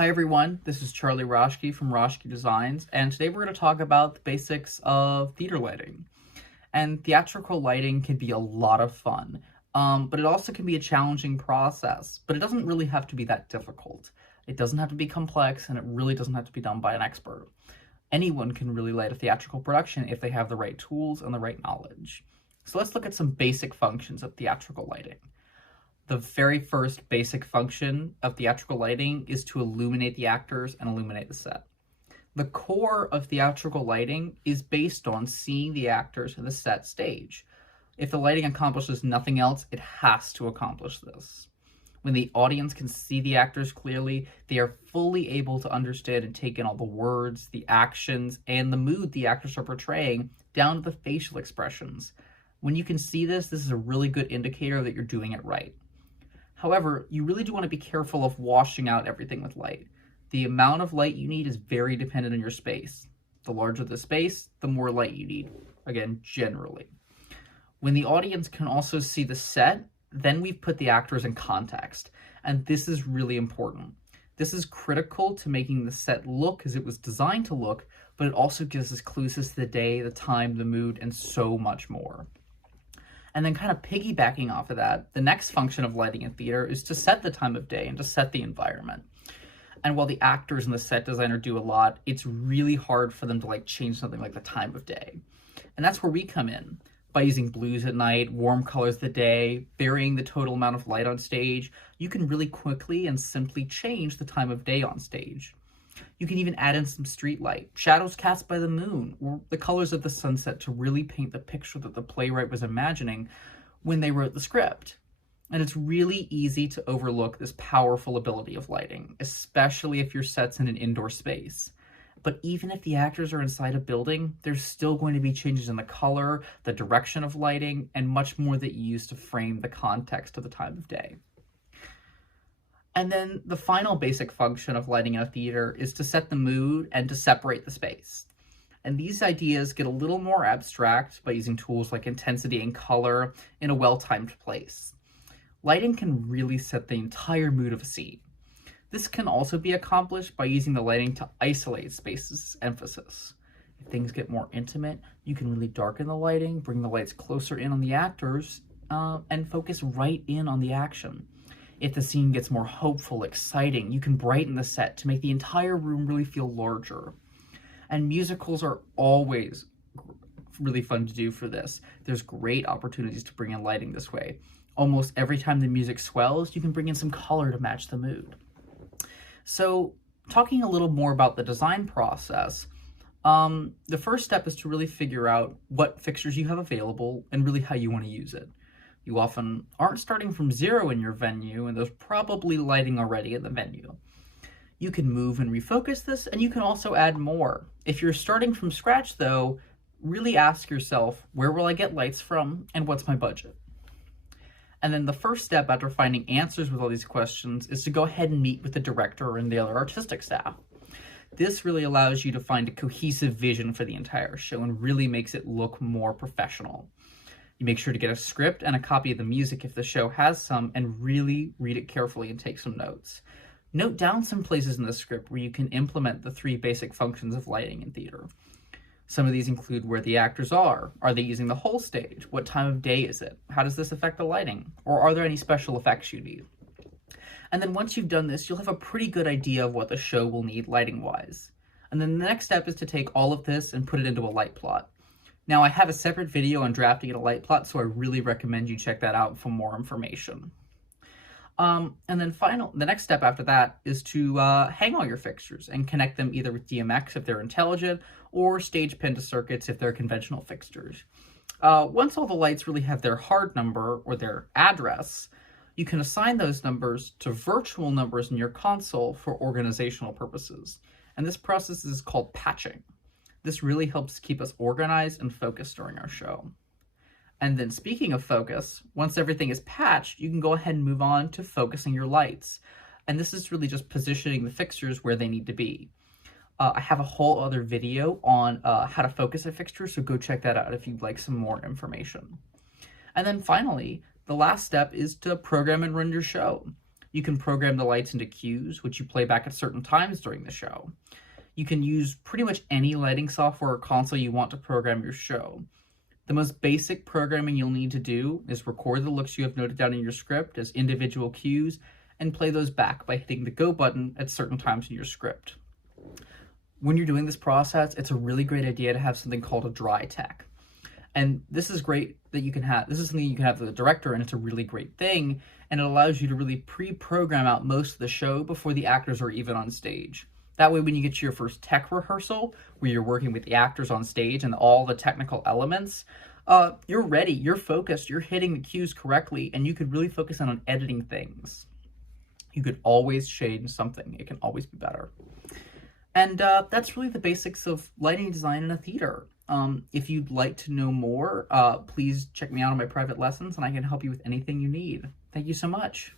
Hi everyone, this is Charlie Roschke from Roschke Designs, and today we're going to talk about the basics of theater lighting. And theatrical lighting can be a lot of fun, but it also can be a challenging process, but it doesn't really have to be that difficult. It doesn't have to be complex, and it really doesn't have to be done by an expert. Anyone can really light a theatrical production if they have the right tools and the right knowledge. So let's look at some basic functions of theatrical lighting. The very first basic function of theatrical lighting is to illuminate the actors and illuminate the set. The core of theatrical lighting is based on seeing the actors in the set stage. If the lighting accomplishes nothing else, it has to accomplish this. When the audience can see the actors clearly, they are fully able to understand and take in all the words, the actions, and the mood the actors are portraying, down to the facial expressions. When you can see this is a really good indicator that you're doing it right. However, you really do want to be careful of washing out everything with light. The amount of light you need is very dependent on your space. The larger the space, the more light you need. Again, generally. When the audience can also see the set, then we've put the actors in context. And this is really important. This is critical to making the set look as it was designed to look, but it also gives us clues as to the day, the time, the mood, and so much more. And then kind of piggybacking off of that, the next function of lighting in theater is to set the time of day and to set the environment. And while the actors and the set designer do a lot, it's really hard for them to change something like the time of day. And that's where we come in. By using blues at night, warm colors of the day, varying the total amount of light on stage, you can really quickly and simply change the time of day on stage. You can even add in some street light, shadows cast by the moon, or the colors of the sunset to really paint the picture that the playwright was imagining when they wrote the script. And it's really easy to overlook this powerful ability of lighting, especially if your set's in an indoor space. But even if the actors are inside a building, there's still going to be changes in the color, the direction of lighting, and much more that you use to frame the context of the time of day. And then the final basic function of lighting in a theater is to set the mood and to separate the space. And these ideas get a little more abstract by using tools like intensity and color in a well-timed place. Lighting can really set the entire mood of a scene. This can also be accomplished by using the lighting to isolate space's emphasis. If things get more intimate, you can really darken the lighting, bring the lights closer in on the actors, and focus right in on the action. If the scene gets more hopeful, exciting, you can brighten the set to make the entire room really feel larger. And musicals are always really fun to do for this. There's great opportunities to bring in lighting this way. Almost every time the music swells, you can bring in some color to match the mood. So, talking a little more about the design process, the first step is to really figure out what fixtures you have available and really how you want to use it. You often aren't starting from zero in your venue, and there's probably lighting already in the venue. You can move and refocus this, and you can also add more. If you're starting from scratch, though, really ask yourself, where will I get lights from, and what's my budget? And then the first step after finding answers with all these questions is to go ahead and meet with the director and the other artistic staff. This really allows you to find a cohesive vision for the entire show and really makes it look more professional. You make sure to get a script and a copy of the music if the show has some, and really read it carefully and take some notes. Note down some places in the script where you can implement the 3 basic functions of lighting in theater. Some of these include where the actors are. Are they using the whole stage? What time of day is it? How does this affect the lighting? Or are there any special effects you need? And then once you've done this, you'll have a pretty good idea of what the show will need lighting-wise. And then the next step is to take all of this and put it into a light plot. Now, I have a separate video on drafting in a light plot, so I really recommend you check that out for more information. And then the next step after that is to hang all your fixtures and connect them either with DMX if they're intelligent, or stage pin to circuits if they're conventional fixtures. Once all the lights really have their hard number or their address, you can assign those numbers to virtual numbers in your console for organizational purposes. And this process is called patching. This really helps keep us organized and focused during our show. And then speaking of focus, once everything is patched, you can go ahead and move on to focusing your lights. And this is really just positioning the fixtures where they need to be. I have a whole other video on how to focus a fixture, so go check that out if you'd like some more information. And then finally, the last step is to program and run your show. You can program the lights into cues, which you play back at certain times during the show. You can use pretty much any lighting software or console you want to program your show. The most basic programming you'll need to do is record the looks you have noted down in your script as individual cues and play those back by hitting the go button at certain times in your script. When you're doing this process, it's a really great idea to have something called a dry tech. And this is great that you can have, this is something you can have the director, and it's a really great thing, and it allows you to really pre-program out most of the show before the actors are even on stage. That way, when you get to your first tech rehearsal, where you're working with the actors on stage and all the technical elements, you're ready, you're focused, you're hitting the cues correctly, and you could really focus on editing things. You could always change something. It can always be better. And that's really the basics of lighting design in a theater. If you'd like to know more, please check me out on my private lessons, and I can help you with anything you need. Thank you so much.